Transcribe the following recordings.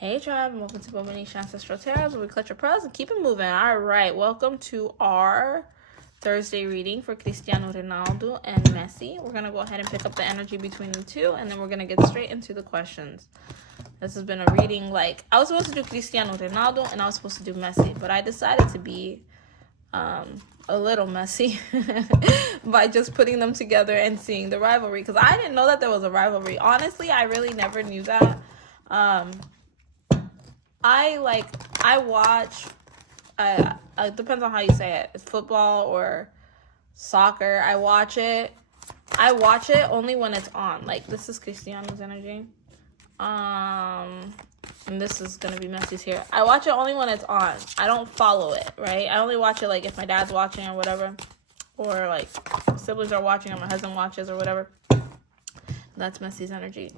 Hey tribe, and welcome to Bobo-Nesha Ancestral Tarot, where we clutch your pearls and keep it moving. Alright, welcome to our Thursday reading for Cristiano Ronaldo and Messi. We're going to go ahead and pick up the energy between the two, and then we're going to get straight into the questions. This has been a reading, like, I was supposed to do Cristiano Ronaldo, and I was supposed to do Messi, but I decided to be a little messy by just putting them together and seeing the rivalry, because I didn't know that there was a rivalry. Honestly, I really never knew that. I watch, it depends on how you say it. It's football or soccer. I watch it only when it's on. Like, this is Cristiano's energy. And this is going to be Messi's here. I watch it only when it's on. I don't follow it, right? I only watch it, like, if my dad's watching or whatever. Or, like, siblings are watching or my husband watches or whatever. That's Messi's energy.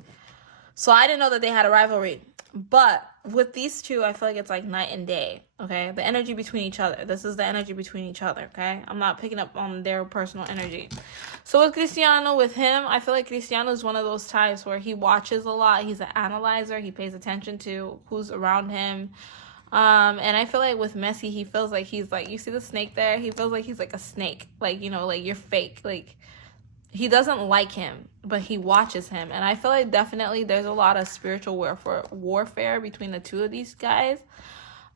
So I didn't know that they had a rivalry. But with these two, I feel like it's like night and day, okay? The energy between each other. This is the energy between each other, okay? I'm not picking up on their personal energy. So with Cristiano, with him, I feel like Cristiano is one of those types where he watches a lot. He's an analyzer. He pays attention to who's around him. And I feel like with Messi, he feels like he's like, you see the snake there? He feels like he's like a snake. Like, you know, like you're fake. Like, he doesn't like him, but he watches him. And I feel like definitely there's a lot of spiritual warfare between the two of these guys.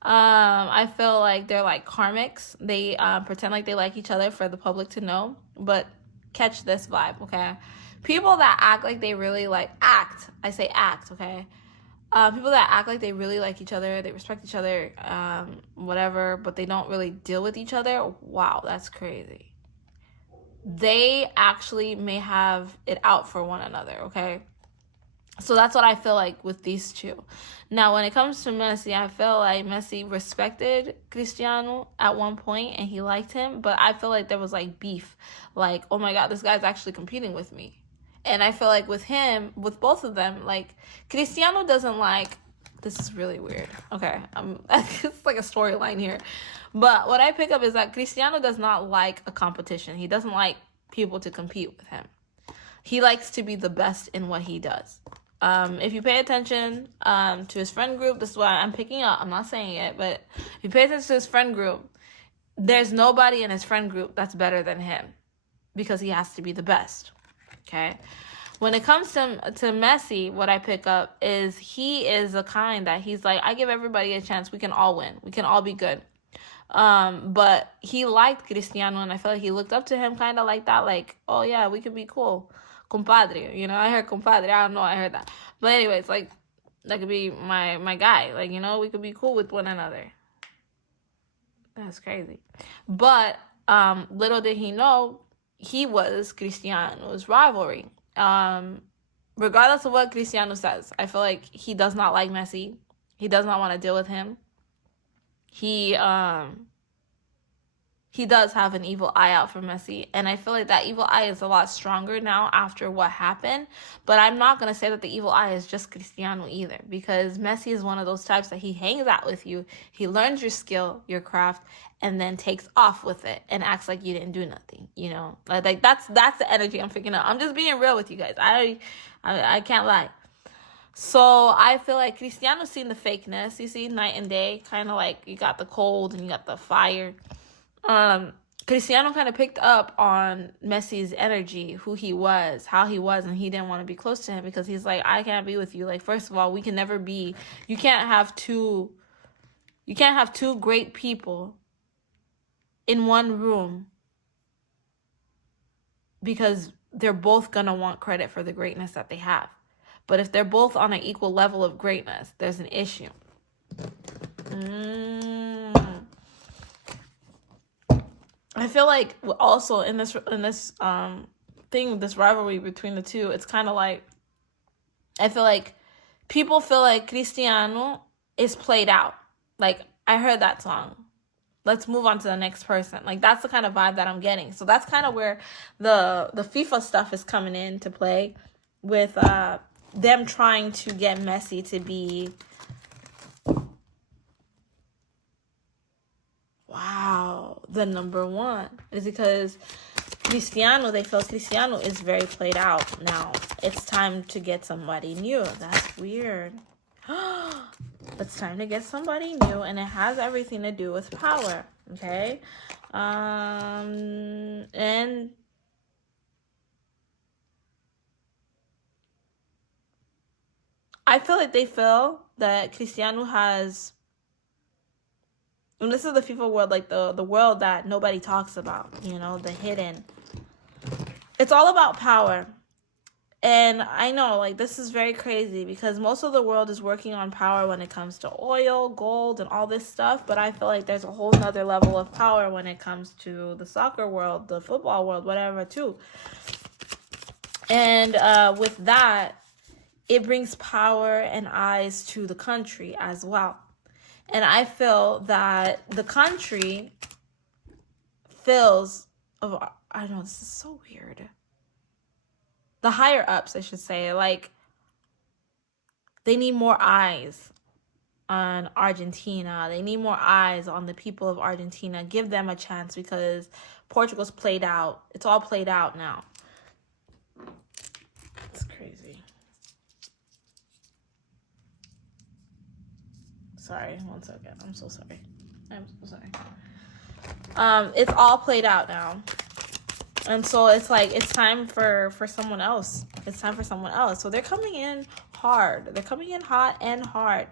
I feel like they're like karmics. They pretend like they like each other for the public to know. But catch this vibe, okay? People that act like they really like act. I say act, okay? People that act like they really like each other, they respect each other, whatever, but they don't really deal with each other. Wow, that's crazy. They actually may have it out for one another, okay? So that's what I feel like with these two. Now, when it comes to Messi, I feel like Messi respected Cristiano at one point and he liked him, but I feel like there was like beef. Like, oh my God, this guy's actually competing with me. And I feel like with him, with both of them, like Cristiano doesn't like, this is really weird. Okay, it's like a storyline here. But what I pick up is that Cristiano does not like a competition. He doesn't like people to compete with him. He likes to be the best in what he does. If you pay attention to his friend group, this is what I'm picking up. I'm not saying it, but if you pay attention to his friend group, there's nobody in his friend group that's better than him because he has to be the best. Okay? When it comes to Messi, what I pick up is he is a kind that he's like, I give everybody a chance. We can all win. We can all be good. But he liked Cristiano, and I feel like he looked up to him kind of like that. Like, oh, yeah, we can be cool. Compadre. You know, I heard compadre. I don't know. I heard that. But anyways, like, that could be my guy. Like, you know, we could be cool with one another. That's crazy. But little did he know, he was Cristiano's rivalry. Regardless of what Cristiano says, I feel like he does not like Messi. He does not want to deal with him. He does have an evil eye out for Messi, and I feel like that evil eye is a lot stronger now after what happened. But I'm not going to say that the evil eye is just Cristiano either, because Messi is one of those types that he hangs out with you, he learns your skill, your craft, and then takes off with it and acts like you didn't do nothing, you know? Like that's the energy I'm picking up. I'm just being real with you guys. I can't lie. So I feel like Cristiano's seen the fakeness. You see, night and day, kind of like you got the cold and you got the fire. Cristiano kind of picked up on Messi's energy, who he was, how he was, and he didn't want to be close to him because he's like, I can't be with you. Like, first of all, we can never be, you can't have two great people in one room because they're both going to want credit for the greatness that they have. But if they're both on an equal level of greatness, there's an issue. I feel like also in this thing, this rivalry between the two, it's kind of like, I feel like people feel like Cristiano is played out. Like, I heard that song. Let's move on to the next person. Like, that's the kind of vibe that I'm getting. So that's kind of where the FIFA stuff is coming into play with them trying to get Messi to be, wow, the number one. Is because Cristiano, they feel Cristiano is very played out now. It's time to get somebody new. That's weird. It's time to get somebody new, and it has everything to do with power. Okay, and I feel like they feel that Cristiano has, and this is the FIFA world, like the world that nobody talks about, you know, the hidden. It's all about power. And I know, like, this is very crazy because most of the world is working on power when it comes to oil, gold, and all this stuff. But I feel like there's a whole nother level of power when it comes to the soccer world, the football world, whatever, too. And with that, it brings power and eyes to the country as well. And I feel that the country feels of, I don't know, this is so weird. The higher ups, I should say, like, they need more eyes on Argentina. They need more eyes on the people of Argentina. Give them a chance because Portugal's played out. It's all played out now. It's crazy. Sorry, one second. I'm so sorry. I'm so sorry. It's all played out now. And so it's like, it's time for someone else. It's time for someone else. So they're coming in hard. They're coming in hot and hard.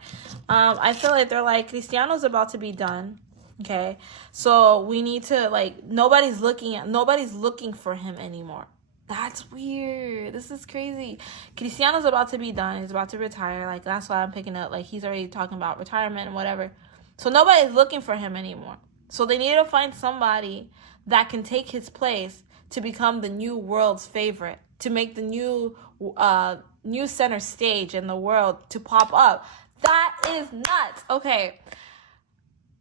I feel like they're like, Cristiano's about to be done. Okay. So we need to, like, nobody's looking for him anymore. That's weird. This is crazy. Cristiano's about to be done. He's about to retire. Like, that's why I'm picking up. Like, he's already talking about retirement and whatever. So nobody's looking for him anymore. So they need to find somebody that can take his place to become the new world's favorite, to make the new center stage in the world to pop up. That is nuts. Okay.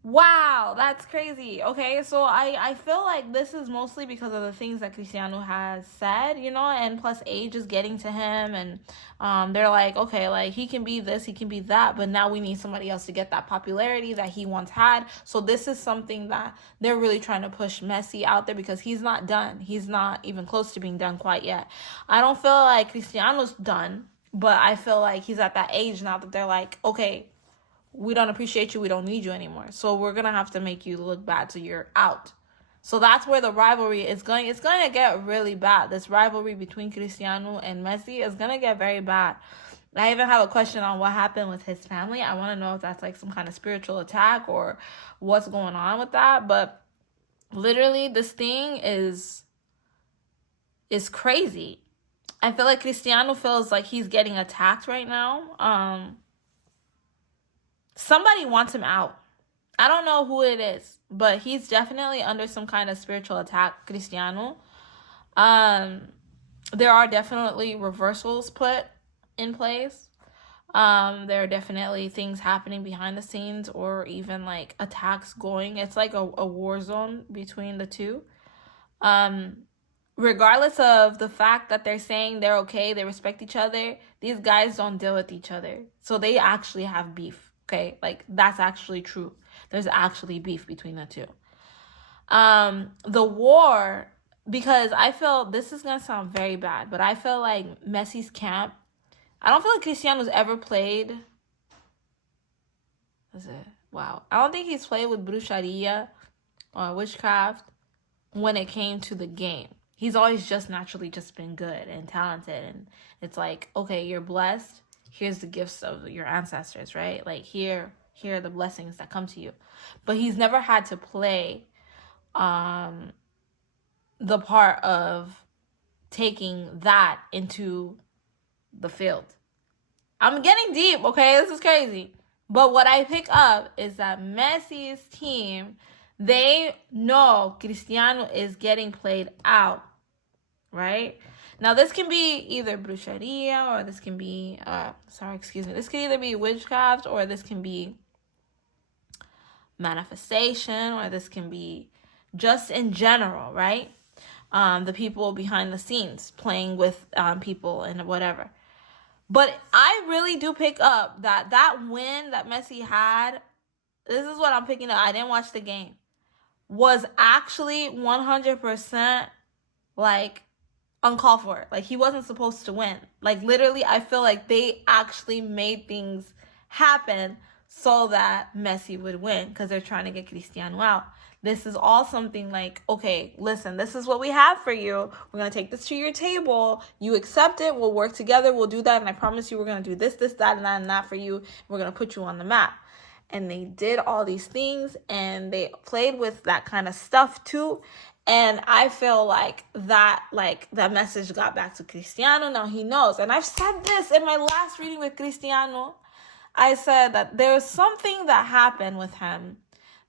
Wow, that's crazy. Okay, so I feel like this is mostly because of the things that Cristiano has said, you know, and plus age is getting to him, and they're like, okay, like, he can be this, he can be that, but now we need somebody else to get that popularity that he once had. So this is something that they're really trying to push Messi out there because he's not done. He's not even close to being done quite yet. I don't feel like Cristiano's done, but I feel like he's at that age now that they're like, okay, we don't appreciate you, we don't need you anymore. So we're going to have to make you look bad, so you're out. So that's where the rivalry is going. It's going to get really bad. This rivalry between Cristiano and Messi is going to get very bad. I even have a question on what happened with his family. I want to know if that's like some kind of spiritual attack or what's going on with that. But literally, this thing is crazy. I feel like Cristiano feels like he's getting attacked right now. Somebody wants him out. I don't know who it is, but he's definitely under some kind of spiritual attack, Cristiano. There are definitely reversals put in place. There are definitely things happening behind the scenes, or even like attacks going. It's like a war zone between the two. Regardless of the fact that they're saying they're okay, they respect each other, these guys don't deal with each other. So they actually have beef. Okay, like, that's actually true. There's actually beef between the two. The war, because I feel, this is going to sound very bad, but I feel like Messi's camp, I don't feel like Cristiano's ever played. Wow. I don't think he's played with brujeria or witchcraft when it came to the game. He's always just naturally just been good and talented. And it's like, okay, you're blessed. Here's the gifts of your ancestors, right? Like, here are the blessings that come to you. But he's never had to play the part of taking that into the field. I'm getting deep, okay? This is crazy. But what I pick up is that Messi's team, they know Cristiano is getting played out, right? Now, this can be either brujeria, or this can be, this can either be witchcraft, or this can be manifestation, or this can be just in general, right? The people behind the scenes playing with people and whatever. But I really do pick up that win that Messi had, this is what I'm picking up. I didn't watch the game. Was actually 100% like uncalled for. Like, he wasn't supposed to win. Like, literally, I feel like they actually made things happen so that Messi would win because they're trying to get Cristiano out. This is all something like, okay, listen, this is what we have for you. We're going to take this to your table. You accept it. We'll work together. We'll do that. And I promise you we're going to do this, that, and that for you. We're going to put you on the map. And they did all these things and they played with that kind of stuff too. And I feel like that message got back to Cristiano. Now he knows. And I've said this in my last reading with Cristiano. I said that there's something that happened with him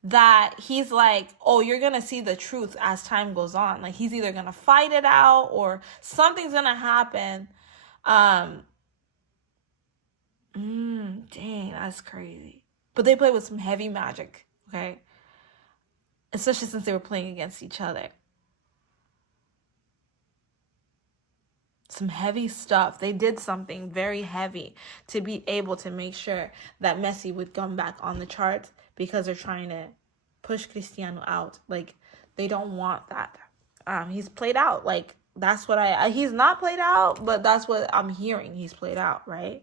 that he's like, oh, you're going to see the truth as time goes on. Like, he's either going to fight it out or something's going to happen. Dang, that's crazy. But they play with some heavy magic, okay? Especially since they were playing against each other. Some heavy stuff. They did something very heavy to be able to make sure that Messi would come back on the charts because they're trying to push Cristiano out. Like, they don't want that. He's played out. Like, that's what he's not played out, but that's what I'm hearing. He's played out, right?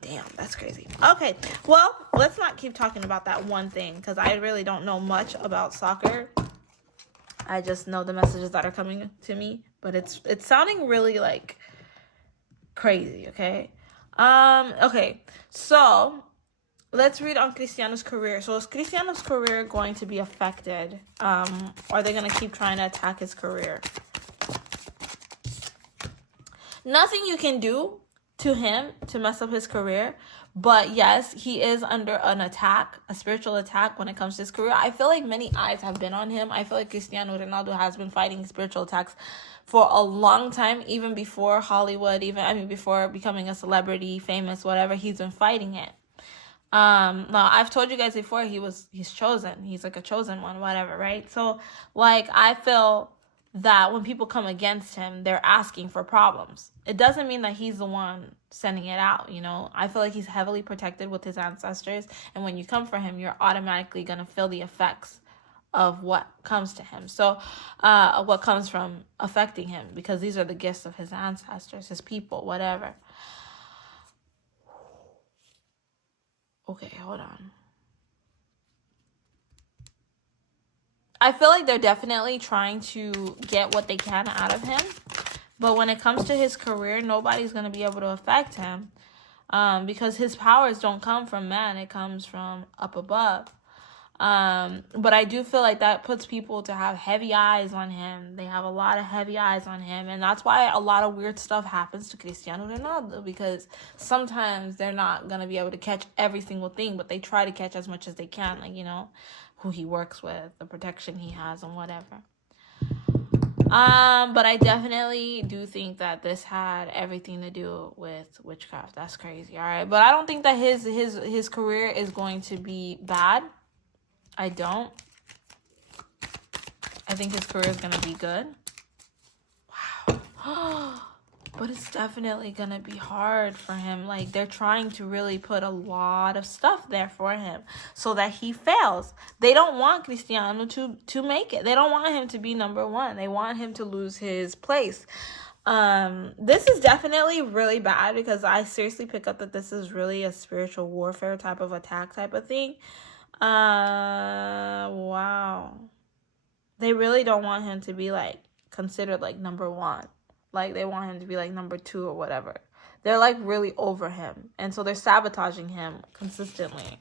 Damn, that's crazy. Okay, well, let's not keep talking about that one thing because I really don't know much about soccer. I just know the messages that are coming to me, but it's sounding really like crazy, okay? Okay, so let's read on Cristiano's career. So is Cristiano's career going to be affected? Are they going to keep trying to attack his career? Nothing you can do to him to mess up his career, but yes, he is under an attack, a spiritual attack when it comes to his career. I feel like many eyes have been on him. I feel like Cristiano Ronaldo has been fighting spiritual attacks for a long time, even before Hollywood, before becoming a celebrity, famous, whatever. He's been fighting it. Now I've told you guys before, he's chosen. He's like a chosen one, whatever, right? So like, I feel that when people come against him, they're asking for problems. It doesn't mean that he's the one sending it out, you know? I feel like he's heavily protected with his ancestors, and when you come for him, you're automatically going to feel the effects of what comes to him. So, what comes from affecting him, because these are the gifts of his ancestors, his people, whatever. Okay, hold on. I feel like they're definitely trying to get what they can out of him. But when it comes to his career, nobody's going to be able to affect him. Because his powers don't come from man. It comes from up above. But I do feel like that puts people to have heavy eyes on him. They have a lot of heavy eyes on him. And that's why a lot of weird stuff happens to Cristiano Ronaldo. Because sometimes they're not going to be able to catch every single thing. But they try to catch as much as they can. Like, you know, who he works with, the protection he has, and whatever. But I definitely do think that this had everything to do with witchcraft. That's crazy, all right? But I don't think that his career is going to be bad. I don't. I think his career is going to be good. Wow. But it's definitely going to be hard for him. Like, they're trying to really put a lot of stuff there for him so that he fails. They don't want Cristiano to make it. They don't want him to be number one. They want him to lose his place. This is definitely really bad because I seriously pick up that this is really a spiritual warfare type of attack type of thing. Wow. They really don't want him to be, like, considered, like, number one. Like, they want him to be, like, number two or whatever. They're, like, really over him. And so they're sabotaging him consistently.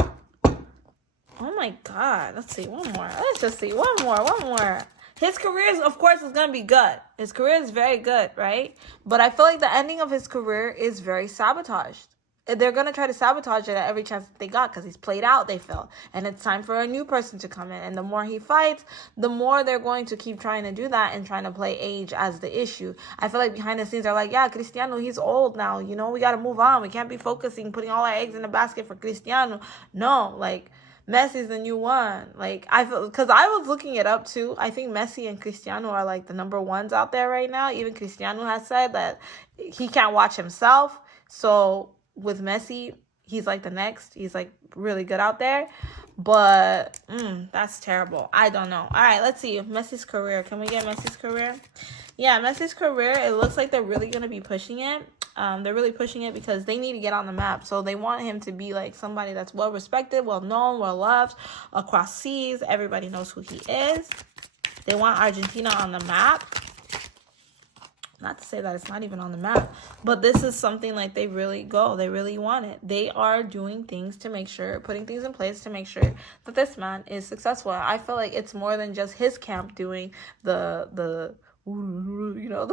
Oh, my God. Let's see. One more. Let's just see. One more. His career, of course, is going to be good. His career is very good, right? But I feel like the ending of his career is very sabotaged. They're going to try to sabotage it at every chance that they got because he's played out, they feel. And it's time for a new person to come in. And the more he fights, the more they're going to keep trying to do that and trying to play age as the issue. I feel like behind the scenes they're like, yeah, Cristiano, he's old now. You know, we got to move on. We can't be focusing, putting all our eggs in the basket for Cristiano. No, like, Messi's the new one. Like, I feel, because I was looking it up too. I think Messi and Cristiano are like the number ones out there right now. Even Cristiano has said that he can't watch himself. So with Messi, he's like the next. He's like really good out there. But that's terrible. I don't know. All right, let's see. Messi's career. Can we get Messi's career? Yeah, Messi's career, it looks like they're really going to be pushing it. They're really pushing it because they need to get on the map. So they want him to be like somebody that's well respected, well known, well loved across seas. Everybody knows who he is. They want Argentina on the map. Not to say that it's not even on the map, but this is something like they really want it. They are doing things to make sure, putting things in place to make sure that this man is successful. I feel like it's more than just his camp doing the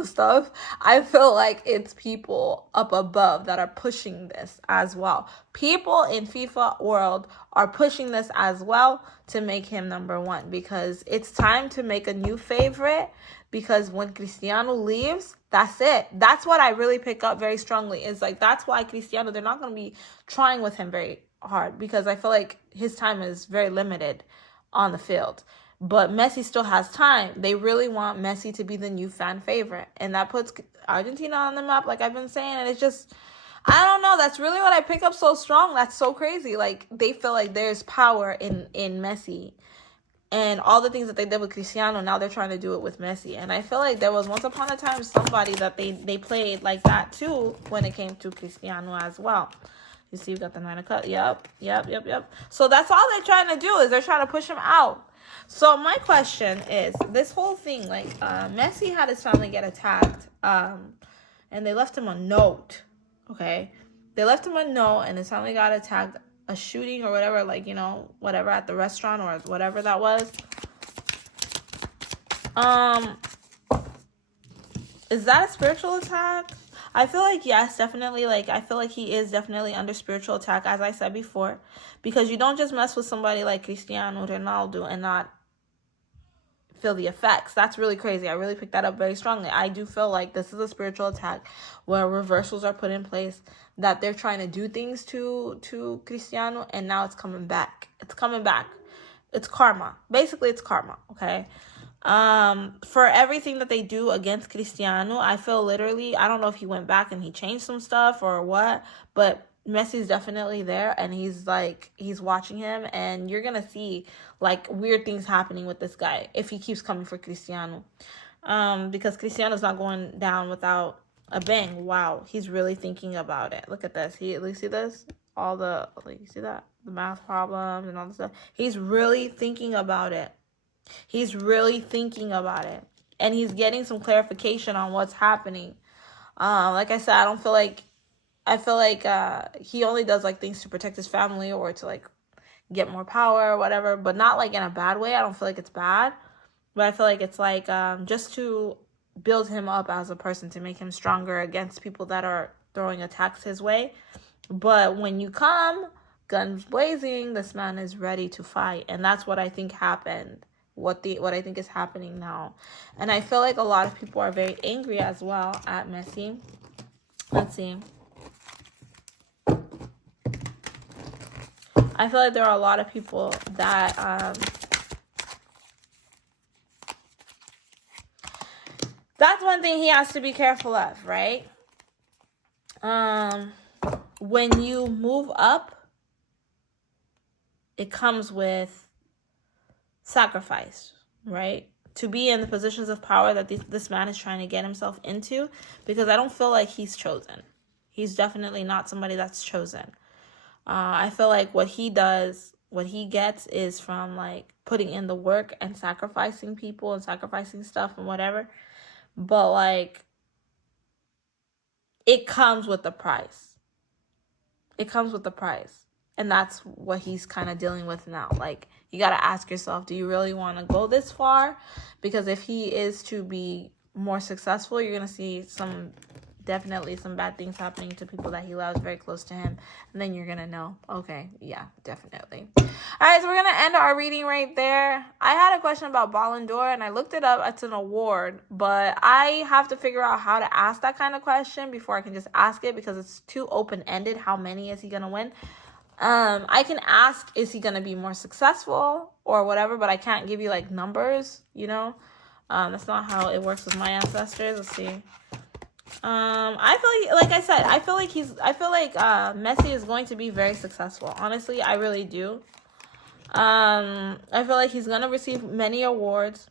stuff. I feel like it's people up above that are pushing this as well. People in FIFA world are pushing this as well to make him number one, because it's time to make a new favorite. Because when Cristiano leaves, that's it. That's what I really pick up very strongly. Is like, that's why Cristiano, they're not going to be trying with him very hard, because I feel like his time is very limited on the field. But Messi still has time. They really want Messi to be the new fan favorite. And that puts Argentina on the map, like I've been saying. And it's just, I don't know. That's really what I pick up so strong. That's so crazy. Like, they feel like there's power in Messi. And all the things that they did with Cristiano, now they're trying to do it with Messi. And I feel like there was once upon a time somebody that they played like that too when it came to Cristiano as well. You see, you got the 9 of cups. Yep. So that's all they're trying to do, is they're trying to push him out. So my question is, this whole thing, like, Messi had his family get attacked, and they left him a note, okay? They left him a note, and his family got attacked, a shooting or whatever, like, whatever, at the restaurant or whatever that was. Is that a spiritual attack? I feel like, yes, definitely. Like, I feel like he is definitely under spiritual attack, as I said before, because you don't just mess with somebody like Cristiano Ronaldo and not feel the effects. That's really crazy. I really picked that up very strongly. I do feel like this is a spiritual attack where reversals are put in place, that they're trying to do things to Cristiano, and now it's coming back. It's coming back. It's karma. Basically, it's karma, okay? For everything that they do against Cristiano, I feel literally, I don't know if he went back and he changed some stuff or what, but Messi's definitely there, and he's watching him, and you're gonna see like weird things happening with this guy if he keeps coming for Cristiano, because Cristiano's not going down without a bang. Wow, he's really thinking about it. Look at this. You see this? All the, like, you see that? The math problems and all this stuff. He's really thinking about it. He's really thinking about it, and he's getting some clarification on what's happening. Like I said, I feel like he only does like things to protect his family or to like get more power or whatever, but not like in a bad way. I don't feel like it's bad, but I feel like it's like just to build him up as a person, to make him stronger against people that are throwing attacks his way. But when you come guns blazing, this man is ready to fight, and that's what I think happened. What I think is happening now. And I feel like a lot of people are very angry as well at Messi. Let's see. I feel like there are a lot of people that that's one thing he has to be careful of, right? When you move up, it comes with sacrifice, right? To be in the positions of power that this man is trying to get himself into, because I don't feel like he's chosen. He's definitely not somebody that's chosen. I feel like what he does, what he gets is from like putting in the work and sacrificing people and sacrificing stuff and whatever. But like, it comes with the price. It comes with the price. And that's what he's kind of dealing with now. Like, you got to ask yourself, do you really want to go this far? Because if he is to be more successful, you're going to see definitely some bad things happening to people that he loves very close to him. And then you're going to know, okay, yeah, definitely. All right, so we're going to end our reading right there. I had a question about Ballon d'Or, and I looked it up. It's an award, but I have to figure out how to ask that kind of question before I can just ask it, because it's too open-ended. How many is he going to win? I can ask, is he going to be more successful or whatever, but I can't give you like numbers, that's not how it works with my ancestors. Let's see. I feel like I said, I feel like Messi is going to be very successful. Honestly, I really do. I feel like he's going to receive many awards.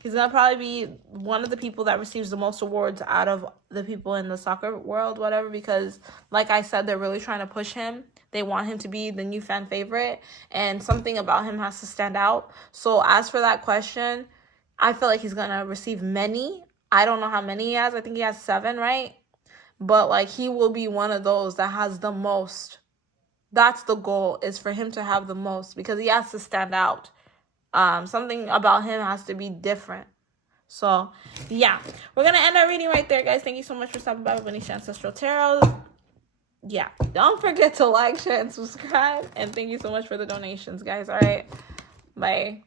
He's going to probably be one of the people that receives the most awards out of the people in the soccer world, whatever, because, like I said, they're really trying to push him. They want him to be the new fan favorite, and something about him has to stand out. So as for that question, I feel like he's going to receive many. I don't know how many he has. I think he has 7, right? But, like, he will be one of those that has the most. That's the goal, is for him to have the most, because he has to stand out. Something about him has to be different. So, yeah. We're going to end our reading right there, guys. Thank you so much for stopping by Bobo-Nesha Ancestral Tarot. Yeah. Don't forget to like, share, and subscribe. And thank you so much for the donations, guys. All right. Bye.